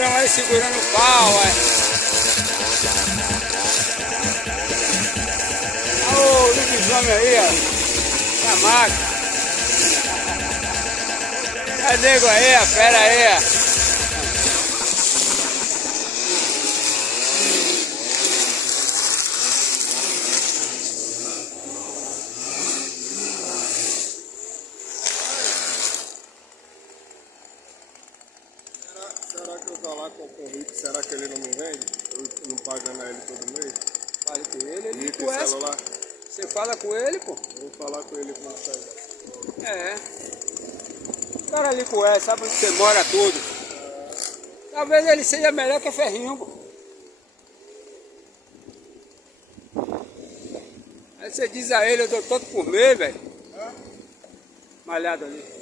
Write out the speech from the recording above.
Negrão aí segurando o pau, olha o lobisomem aí, ó. Na máquina. É nego aí, a fera aí, ó. Será que eu falar com o convite, será que ele não me vende? Eu não pagando a ele todo mês? Fale com ele, ele E conhece. celular? Você fala com ele, pô. Eu vou falar com ele quando sair. É. O cara ali conhece, sabe onde você mora tudo. Talvez ele seja melhor que Ferrinho, pô. Aí você diz a ele, eu dou tanto por mês, velho. Malhado ali.